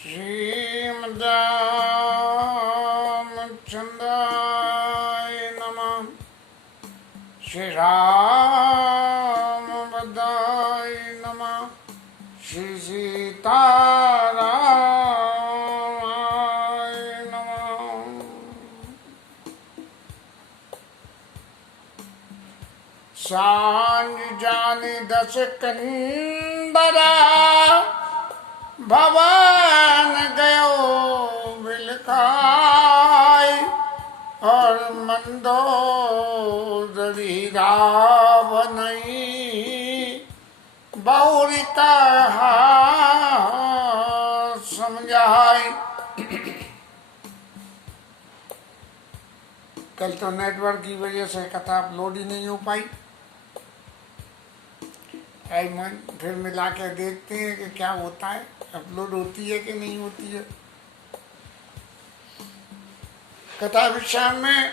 श्रीमद्रामचन्द्राय नमः। श्री रामभद्राय नमः। श्री सीतारामाय नमः। सांझ जाने दस कंदरा भवन गयो बिलखाय और मंदोदरी रावनई बहुरी कहा समझाए। कल तो नेटवर्क की वजह से कथा अपलोड ही नहीं हो पाई। मन फिर मिला के देखते हैं कि क्या होता है, अपलोड होती है कि नहीं होती है। कथा विश्राम में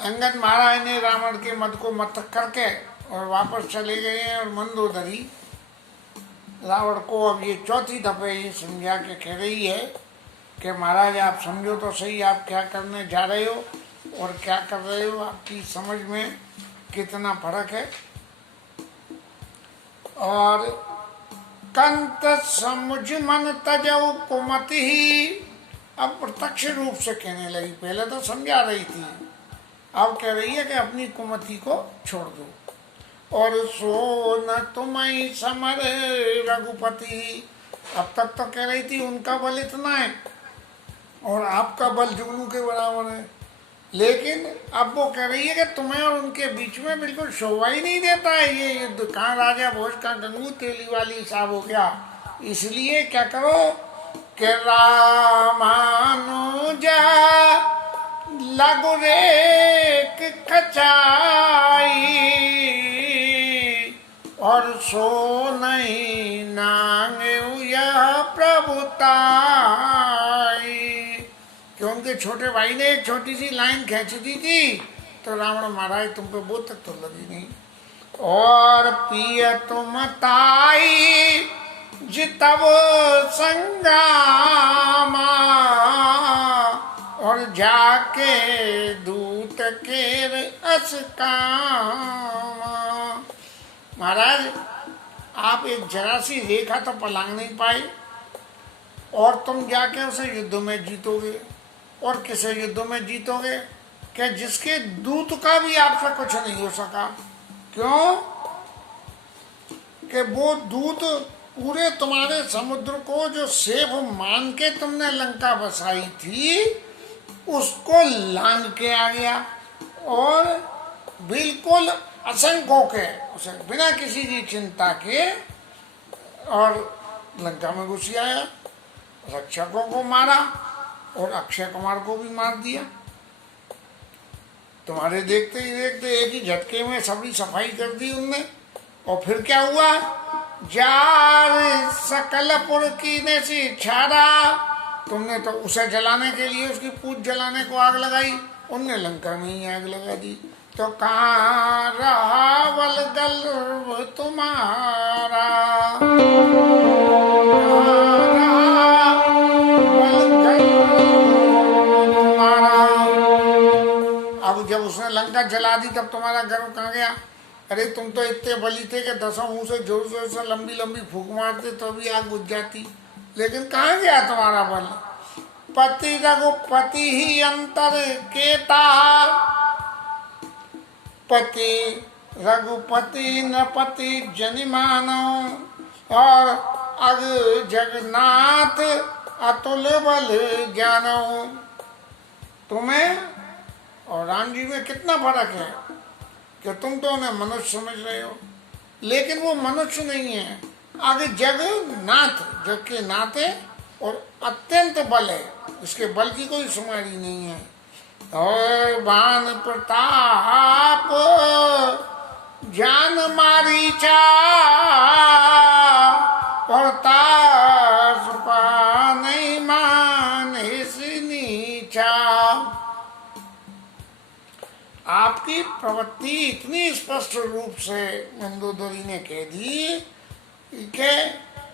अंगद महाराज ने रावण के मद को मत करके और वापस चले गए हैं और मंदोदरी रावण को अब ये चौथी दफे ये समझा के कह रही है कि महाराज आप समझो तो सही, आप क्या करने जा रहे हो और क्या कर रहे हो, आपकी समझ में कितना फर्क है। और कंत समुझ मन तजऊ कुमति ही, अब प्रत्यक्ष रूप से कहने लगी। पहले तो समझा रही थी, अब कह रही है कि अपनी कुमति को छोड़ दो। और सो न तुम्हें समर रघुपति, अब तक तो कह रही थी उनका बल इतना है और आपका बल जुगनू के बराबर है, लेकिन अब वो कह रही है कि तुम्हें और उनके बीच में बिल्कुल शोभा ही नहीं देता है ये युद्ध। कहाँ राजा भोज का गंगू तेली वाली हिसाब हो गया। इसलिए क्या करो कि रामानुजा लगो रेक खचाई और सो नहीं नांगे यह प्रभुताई। कि उनके छोटे भाई ने एक छोटी सी लाइन खींच दी थी तो रावण महाराज तुम पे बहुत तक तो लगी नहीं। और पिय तुम ताई जितब संग्रामा और जाके दूत केर असकामा। महाराज आप एक जरा सी रेखा तो पलांग नहीं पाए और तुम जाके उसे युद्ध में जीतोगे। और किसे युद्ध में जीतोगे कि जिसके दूत का भी आपसे कुछ नहीं हो सका। क्यों कि वो दूत पूरे तुम्हारे समुद्र को जो सेफ मान के तुमने लंका बसाई थी उसको लांग के आ गया और बिल्कुल असंग होके उसे बिना किसी की चिंता के और लंका में घुस आया, रक्षकों को मारा और अक्षय कुमार को भी मार दिया। तुम्हारे देखते ही देखते एक ही झटके में सबकी सफाई कर दी उनने। और फिर क्या हुआ, जार सकलपुर की ने सी छाड़ा, तुमने तो उसे जलाने के लिए उसकी पूछ जलाने को आग लगाई, उनने लंका में ही आग लगा दी। तो कहाँ रहा बलगर्व तुम्हारा, जब उसने लंका जला दी तब तुम्हारा गर्व कहाँ गया। अरे तुम तो इतने बली थे कि दसों मुंह से जोर जोर से लंबी लंबी फूंक मारते तो भी आग बुझ जाती, लेकिन कहाँ गया तुम्हारा बल। पति रघुपति ही अंतर केता, पति रघुपति नृपति जनिमानो और अग जगन्नाथ अतुल बल ज्ञानो। तुम्हें और राम जी में कितना फर्क है कि तुम तो उन्हें मनुष्य समझ रहे हो, लेकिन वो मनुष्य नहीं है। आगे जगन्नाथ, जग के नाथ है और अत्यंत बल है, इसके बल की कोई शुमारी नहीं है। और बाण प्रताप जान मारीचा और तासुपा नहीं मान नीचा। आपकी प्रवृत्ति इतनी स्पष्ट रूप से मंदोदरी ने कह दी कि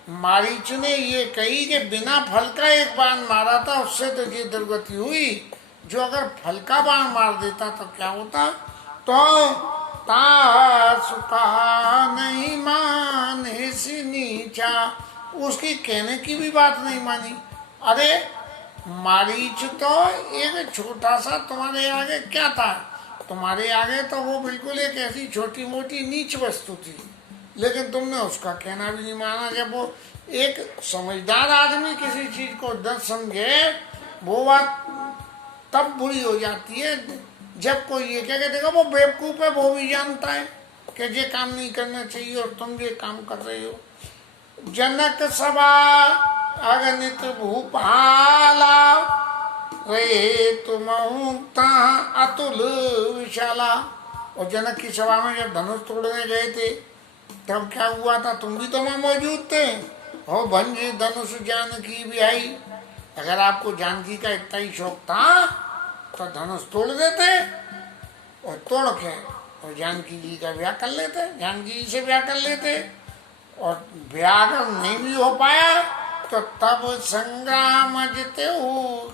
मारीच ने ये कही कि बिना फल का एक बाण मारा था, उससे तो ये दुर्गति हुई। जो अगर फल का बाण मार देता तो क्या होता? तो तासुका नहीं माने सी नीचा, उसकी कहने की भी बात नहीं मानी। अरे मारीच तो एक छोटा सा तुम्हारे आगे क्या था? तुम्हारे आगे तो वो बिल्कुल एक ऐसी छोटी मोटी नीच वस्तु थी, लेकिन तुमने उसका कहना भी नहीं माना। जब वो एक समझदार आदमी किसी चीज को न समझे, वो बात तब बुरी हो जाती है जब कोई ये कह के देखो वो बेवकूफ है, वो भी जानता है कि ये काम नहीं करना चाहिए और तुम ये काम कर रहे हो। जनक सभा अगणित भूपाला, रे तुम अतुल विशाला। और जनक की सभा में जब धनुष तोड़ने गए थे तब क्या हुआ था? तुम भी तो वहां मौजूद थे। हो भंज धनुष जानकी भी आई। अगर आपको जानकी का इतना ही शौक था तो धनुष तोड़ देते और तोड़ के और जानकी जी का ब्याह कर लेते, जानकी जी से ब्याह कर लेते। और ब्याह अगर नहीं भी हो पाया तो तब संग्राम जीते हो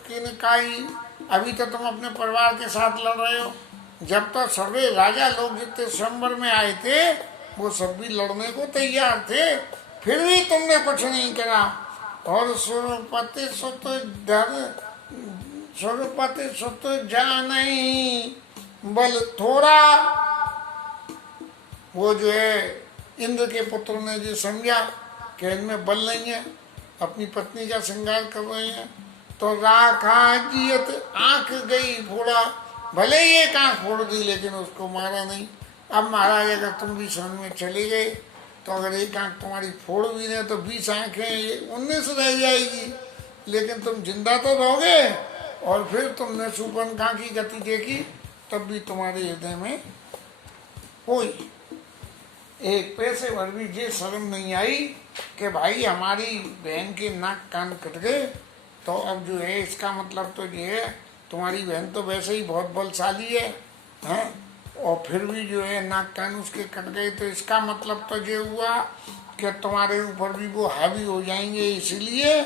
किनकाई। अभी तो तुम अपने परिवार के साथ लड़ रहे हो। जब तो सभी राजा लोग जितने स्वयंवर में आए थे वो सब भी लड़ने को तैयार थे, फिर भी तुमने कुछ नहीं करा। और सुरपति सुत धर, सुरपति सुत जाने बल थोड़ा। वो जो है इंद्र के पुत्र ने जो समझा कि इनमें बल नहीं है, अपनी पत्नी का श्रृंगार कर रहे हैं, तो राखा जियत आंख गई फोड़ा। भले ही एक आंख फोड़ दी लेकिन उसको मारा नहीं। अब महाराज अगर तुम भी सन में चले गए तो अगर एक आंख तुम्हारी फोड़ भी नहीं तो 20 आंखें 19 रह जाएगी, लेकिन तुम जिंदा तो रहोगे। और फिर तुमने शूर्पणखा की गति देखी तब भी तुम्हारे हृदय में कोई एक पैसे भर भी ये शर्म नहीं आई कि भाई हमारी बहन के नाक कान कट गए। तो अब जो है इसका मतलब तो ये है तुम्हारी बहन तो वैसे ही बहुत बलशाली है, हैं? और फिर भी जो है नाक कान उसके कट गए, तो इसका मतलब तो ये हुआ कि तुम्हारे ऊपर भी वो हावी हो जाएंगे। इसलिए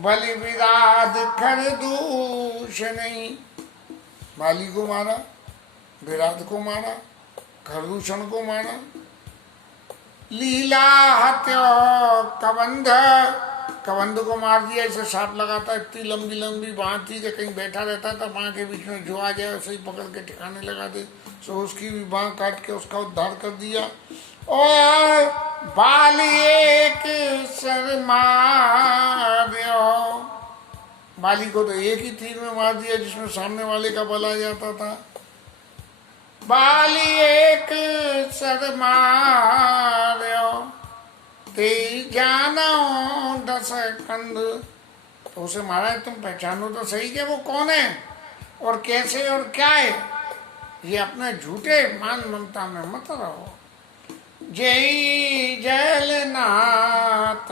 बलि विराध कर दूष नहीं। माली को मारा, विराध को मारा, खरदूषण को मारा। लीला हत्या कबंध, कबंध को मार दिया। इसे सांप लगाता, इतनी लंबी लंबी बाँह थी कि कहीं बैठा रहता था बाँह के बीच में जो आ जाए उसे ही पकड़ के ठिकाने लगा दे। सो उसकी भी बाँह काट के उसका उद्धार कर दिया। और बाल एक सर मार्यो, बाली को तो एक ही तीर में मार दिया जिसमें सामने वाले का बल आ जाता था। बाली एक सर मार्यो, ते जानो दस कंद। तो उसे मारा है, तुम पहचानो तो सही कि वो कौन है और कैसे और क्या है। ये अपने झूठे मान ममता में मत रहो। जय जलनाथ।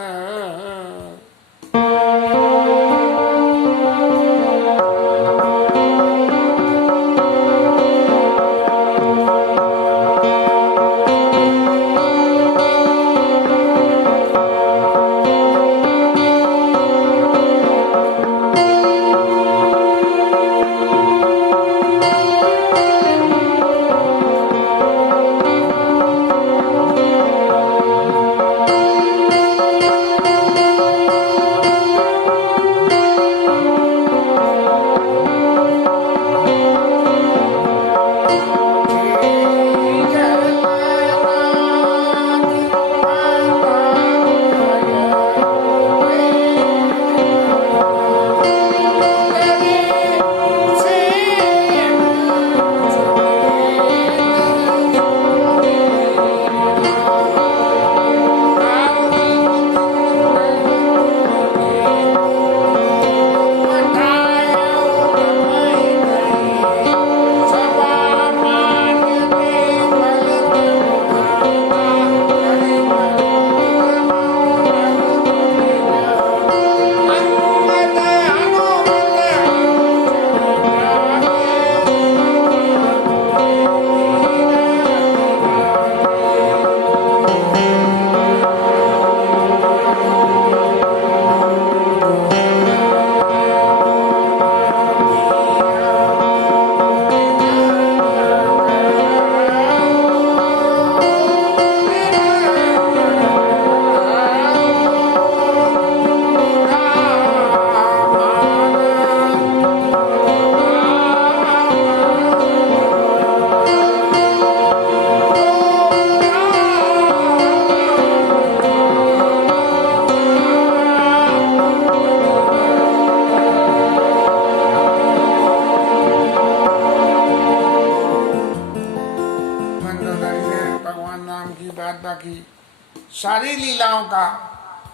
सारी लीलाओं का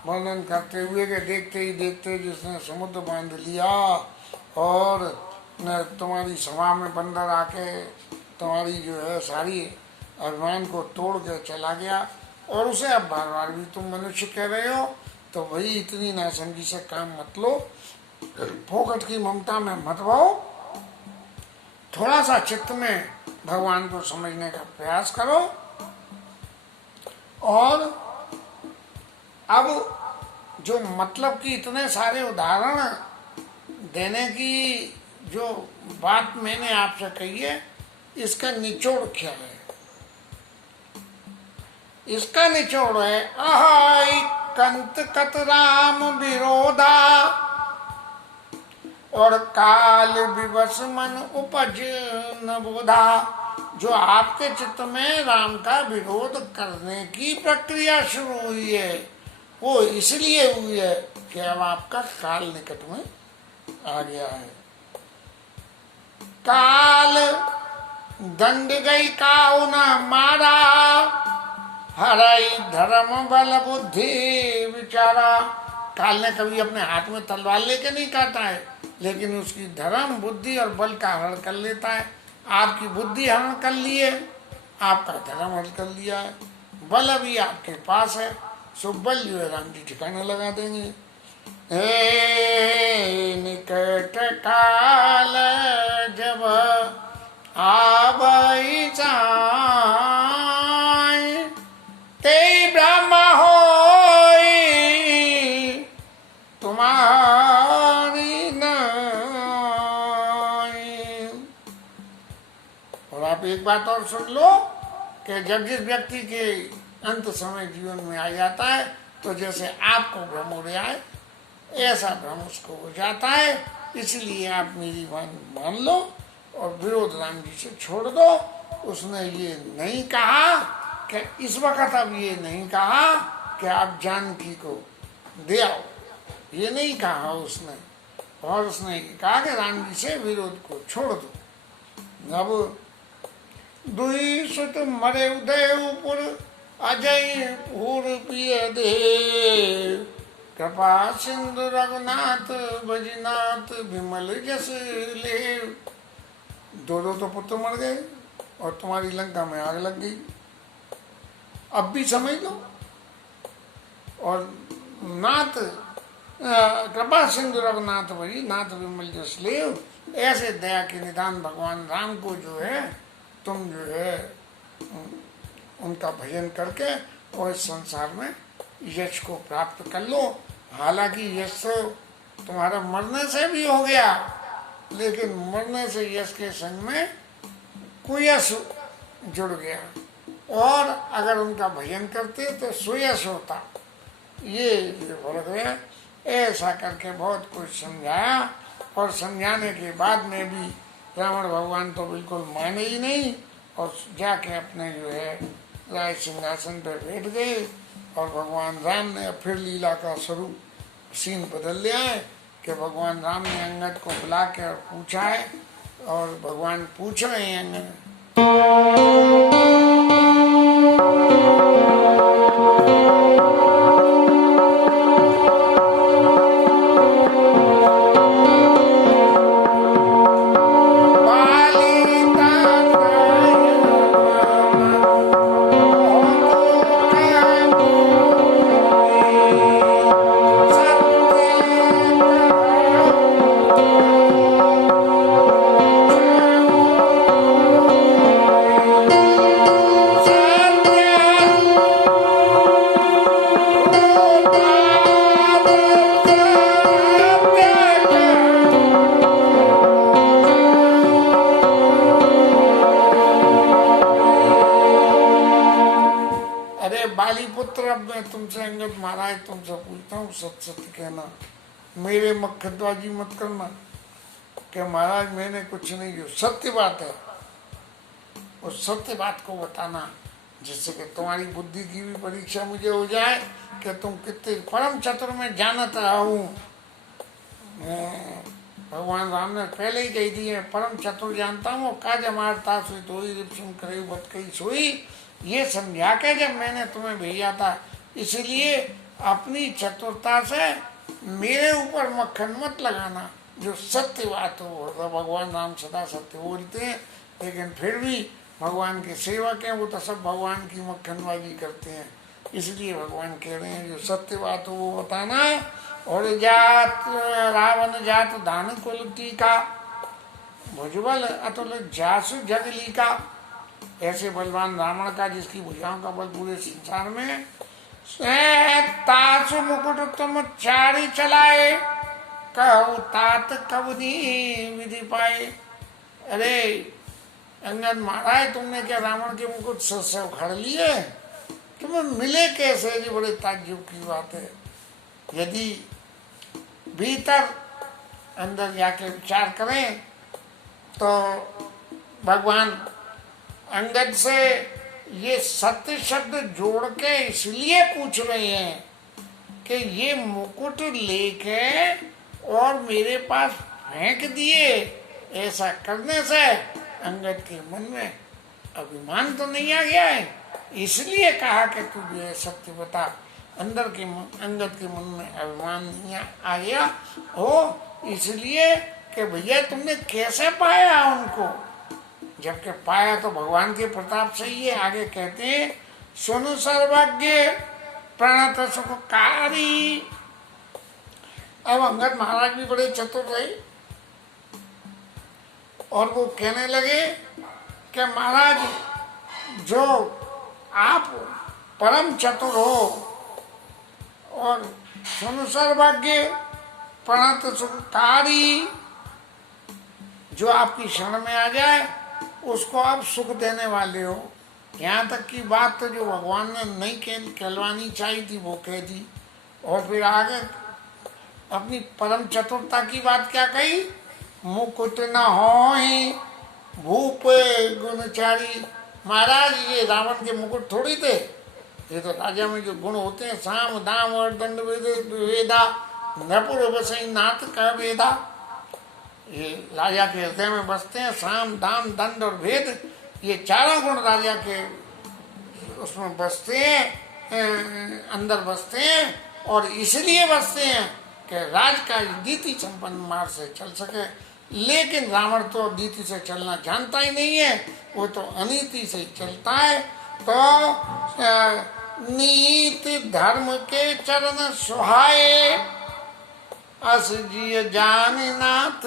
वर्णन करते हुए कि देखते ही देखते जिसने समुद्र बांध लिया और न तुम्हारी सभा में बंदर आके तुम्हारी जो है सारी अभिमान को तोड़ के चला गया, और उसे अब बार बार भी तुम मनुष्य कह रहे हो, तो भाई इतनी नासमझी से काम मत लो, फोकट की ममता में मत रहो, थोड़ा सा चित्त में भगवान को समझने का प्रयास करो। और अब जो मतलब कि इतने सारे उदाहरण देने की जो बात मैंने आपसे कही है, इसका निचोड़ क्या है? इसका निचोड़ है अहाई कंत कत राम विरोधा और काल विवश मन उपज न बोधा। जो आपके चित्त में राम का विरोध करने की प्रक्रिया शुरू हुई है, वो इसलिए हुई है कि अब आपका काल निकट में आ गया है। काल दंड गई काऊ न मारा, हराई धर्म बल बुद्धि विचारा। काल ने कभी अपने हाथ में तलवार लेके नहीं काटा है, लेकिन उसकी धर्म बुद्धि और बल का हरण कर लेता है। आपकी बुद्धि हरण कर ली है, आपका धर्म हरण कर लिया है, बल अभी आपके पास है, सो बल जो है राम जी ठिकाने लगा देंगे। हे निकट काल जब आवई जाय, ते ब्रह्म होई तुम्हारी नाई। और आप एक बात और सुन लो कि जब जिस व्यक्ति के अंत समय जीवन में आ जाता है, तो जैसे आपको भ्रम हो रहा है, ऐसा भ्रम उसको हो जाता है। इसलिए आप मेरी बात मान लो और विरोध राम जी से छोड़ दो। उसने ये नहीं कहा कि इस वक्त अब ये नहीं कहा कि आप जानकी को दे आओ, ये नहीं कहा उसने। और उसने ये कहा कि राम जी से विरोध को छोड़ दो। अब दुई सुत मरे उदयपुर अजय पूर पिय दे, कृपा सिंधु रघुनाथ बजनाथ विमल जस ले। दो तो पुत्र मर गए और तुम्हारी लंका में आग लग गई, अब भी समझ लो। और नाथ कृपा सिंधु रघुनाथ भजी नाथ विमल जस ले। ऐसे दया के निदान भगवान राम को जो है तुम जो है उनका भजन करके और इस संसार में यश को प्राप्त कर लो। हालांकि यश तो तुम्हारा मरने से भी हो गया, लेकिन मरने से यश के संग में कुयश जुड़ गया, और अगर उनका भजन करते तो सुयश होता। ये फर्क है। ऐसा करके बहुत कुछ समझाया, और समझाने के बाद में भी रावण भगवान तो बिल्कुल माने ही नहीं, और जाके अपने जो है राज सिंहासन पर बैठ गए। और भगवान राम ने फिर लीला का स्वरूप सीन बदल लिया है कि भगवान राम ने अंगद को बुला के पूछा है, और भगवान पूछ रहे हैं अंगद तुमसे अंगद महाराज तुमसे पूछता हूँ, सत्य सत्य कहना, मेरे मक्खनबाजी मत करना कि महाराज मैंने कुछ नहीं किया। सत्य बात है, उस सत्य बात को बताना जिससे कि तुम्हारी बुद्धि की भी परीक्षा मुझे हो जाए कि तुम कितने परम चतुर में जानत रहा हूँ। भगवान राम ने पहले ही कही दी है, परम चतुर जानता हूँ, काज मारता सोई तो करे बत कही सोई। ये समझा के जब मैंने तुम्हें भेजा था इसलिए अपनी चतुरता से मेरे ऊपर मक्खन मत लगाना। जो सत्य बात हो, तो भगवान राम सदा सत्य बोलते हैं, लेकिन फिर भी भगवान के सेवक हैं, वो तो सब भगवान की मक्खनबाजी करते हैं। इसलिए भगवान कह रहे हैं जो सत्य बात हो वो बताना। और जात रावण जात दान कुल टीका, भुजबल अतुल जासु जग लीका। ऐसे बलवान रावण का, जिसकी भुजाओं का बल पूरे संसार में, तासु मुकुट तुम चारी चलाए, कहु तात कबनी विधि पाए। अरे अंगद महाराज, तुमने क्या रावण के मुकुट से उखाड़ लिए? तुम्हें मिले कैसे? ये बड़े ताज्जुब की बात है। यदि भीतर अंदर जाके विचार करें तो भगवान अंगद से ये सत्य शब्द जोड़ के इसलिए पूछ रहे हैं कि ये मुकुट लेके और मेरे पास फेंक दिए। ऐसा करने से अंगद के मन में अभिमान तो नहीं आ गया है, इसलिए कहा कि तू जो है सत्य बता। अंदर के अंगद के मन में अभिमान नहीं आ गया हो, इसलिए कि भैया तुमने कैसे पाया उनको? जबकि पाया तो भगवान के प्रताप से ही है। आगे कहते हैं सुनु सर्वज्ञ प्रणत सुखकारी। अब अंगद महाराज भी बड़े चतुर रहे और वो कहने लगे कि महाराज, जो आप परम चतुर हो और सुनु सर्वज्ञ प्रणत सुखकारी, जो आपकी शरण में आ जाए उसको आप सुख देने वाले हो। यहाँ तक की बात तो जो भगवान ने नहीं कहलवानी चाहिए थी वो कह दी। और फिर आगे अपनी परम चतुरता की बात क्या कही? मुकुट न होहि भूप गुणचारी। महाराज, ये रावण के मुकुट थोड़ी थे, ये तो राजा में जो गुण होते हैं, साम दाम और दंड वेदा नपुर बसई नाथ का वेदा। ये राजा के हृदय में बसते हैं, साम दाम दंड और भेद, ये चारों गुण राजा के उसमें बसते हैं, अंदर बसते हैं। और इसलिए बसते हैं कि राज का नीति संपन्न मार्ग से चल सके। लेकिन रावण तो नीति से चलना जानता ही नहीं है, वो तो अनीति से ही चलता है। तो नीति धर्म के चरण सुहाए, अस जिय जान नाथ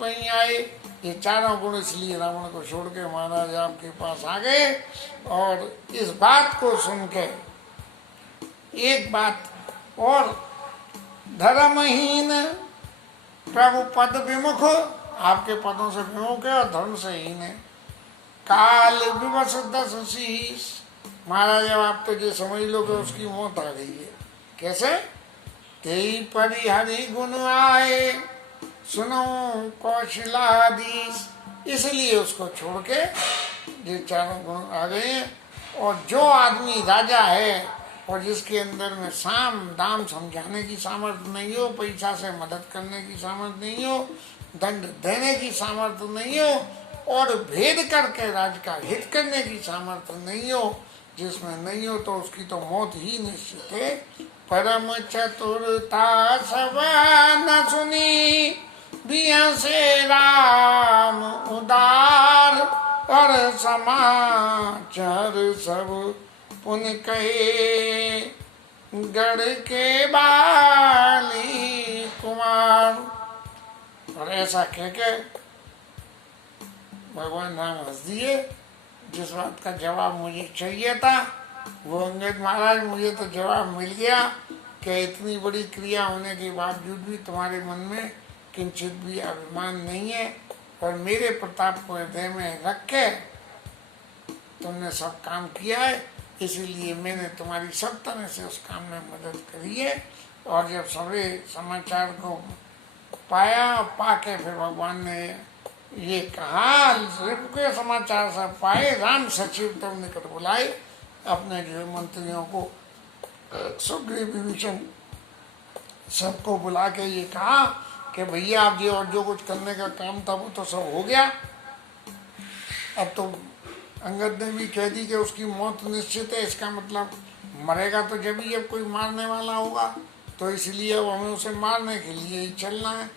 पैयाए। ये चारों गुण इसलिए रावण को छोड़ के महाराज आपके पास आ गए। और इस बात को सुन के एक बात और, धर्महीन प्रभु पद विमुख, आपके पदों से विमुख है और धर्म से हीन है। काल विवश दस शीश, महाराज अब आप तो ये समझ लो कि उसकी मौत आ गई है। कैसे? तेई परि हरि गुण आए, सुनो कौशलाधीश। इसलिए उसको छोड़ के ये चारों गुण आ गए हैं। और जो आदमी राजा है और जिसके अंदर में साम दाम समझाने की सामर्थ्य नहीं हो, पैसा से मदद करने की सामर्थ्य नहीं हो, दंड देने की सामर्थ्य नहीं हो और भेद करके राज्य का हित करने की सामर्थ्य नहीं हो, जिसमें नहीं हो तो उसकी तो मौत ही निश्चित है। परम चतुरता सब न सुनी, बिया से राम उदार, और समाचार सब पुन कहे, गढ़ के बाली कुमार। और ऐसा कह के भगवान राम हंस दिए। जिस बात का जवाब मुझे चाहिए था वो अंगद महाराज, मुझे तो जवाब मिल गया कि इतनी बड़ी क्रिया होने के बावजूद भी तुम्हारे मन में किंचित भी अभिमान नहीं है और मेरे प्रताप को हृदय में रख के तुमने सब काम किया है, इसीलिए मैंने तुम्हारी सब तरह से उस काम में मदद करी है। और जब सभी समाचार को पाया, पाके फिर भगवान ने ये कहा, रिपु के समाचार सब पाए, राम सचिव तो निकट बुलाए अपने जो मंत्रियों को, सुग्रीव विभीषण सबको बुला के ये कहा कि भैया आप जो और जो कुछ करने का काम था वो तो सब हो गया। अब तो अंगद ने भी कह दी कि उसकी मौत निश्चित है, इसका मतलब मरेगा तो जब भी जब कोई मारने वाला होगा, तो इसलिए अब हमें उसे मारने के लिए ही चलना है।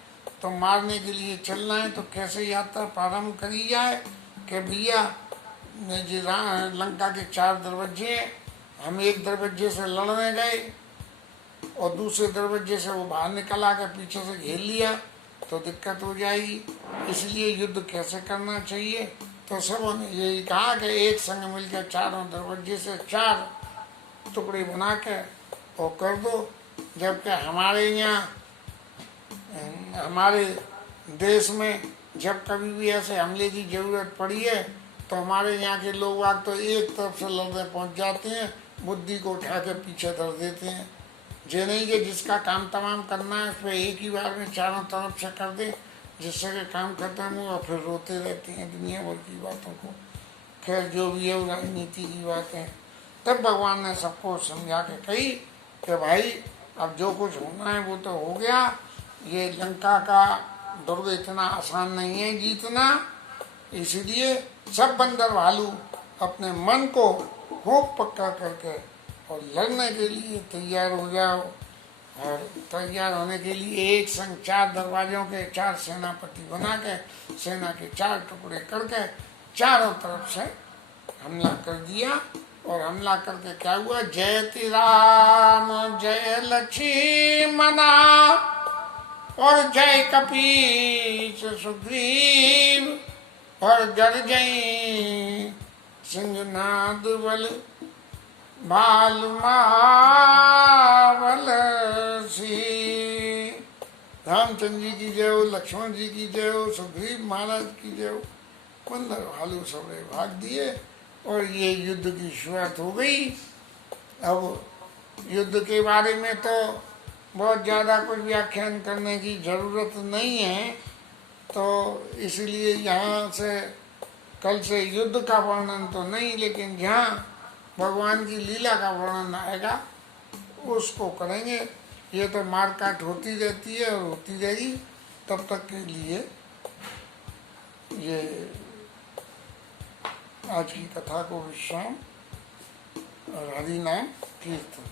तो मारने के लिए चलना है तो कैसे यात्रा प्रारंभ करी जाए कि भैया जी लंका के 4 दरवाजे हैं, हम एक दरवाजे से लड़ने गए और दूसरे दरवाजे से वो बाहर निकल आकर पीछे से घेर लिया तो दिक्कत हो जाएगी। इसलिए युद्ध कैसे करना चाहिए, तो सबों ने यही कहा कि एक संग मिलकर चारों दरवाजे से 4 टुकड़े बना के और कर दो। जबकि हमारे यहाँ हमारे देश में जब कभी भी ऐसे हमले की जरूरत पड़ी है तो हमारे यहाँ के लोग आग तो एक तरफ से लड़ने पहुँच जाते हैं, बुद्धि को उठा के पीछे धर देते हैं। ये नहीं कि जिसका काम तमाम करना है उस पर एक ही बार में चारों तरफ से कर दे, जिससे कि काम खत्म हो और फिर रोते रहते हैं दुनिया भर की बातों को। खैर जो भी है वो राजनीति की बातें। तब भगवान ने सबको समझा के कही कि भाई अब जो कुछ होना है वो तो हो गया, ये लंका का दुर्ग इतना आसान नहीं है जीतना, इसीलिए सब बंदर भालू अपने मन को खूब पक्का करके और लड़ने के लिए तैयार हो जाओ। और तैयार होने के लिए एक संग 4 दरवाजों के 4 सेनापति बना के सेना के 4 टुकड़े करके चारों तरफ से हमला कर दिया। और हमला करके क्या हुआ, जयति राम जय लक्ष्मणा और जय कपीस सुग्रीव और गर्जई सिंहनाद बल भाल महाबल सी। रामचंद्र जी की जय हो, लक्ष्मण जी की जय हो, सुग्रीव महाराज की जय हो। बंदर भालू सबने भाग दिए और ये युद्ध की शुरुआत हो गई। अब युद्ध के बारे में तो बहुत ज़्यादा कुछ व्याख्यान करने की ज़रूरत नहीं है, तो इसलिए यहाँ से कल से युद्ध का वर्णन तो नहीं, लेकिन जहाँ भगवान की लीला का वर्णन आएगा उसको करेंगे। ये तो मारकाट होती रहती है और होती रहेगी। तब तक के लिए ये आज की कथा को विश्राम और हरि नाम कीर्तन।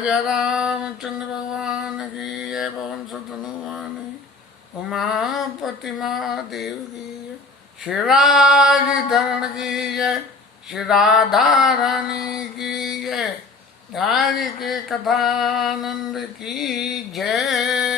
जय रामचंद्र भगवान की जय। पवन सुत हनुमान की, उमापति महादेव की जय। श्री राज धरण की जय। श्री राधा रानी की जय। धार्य के कथानंद की जय।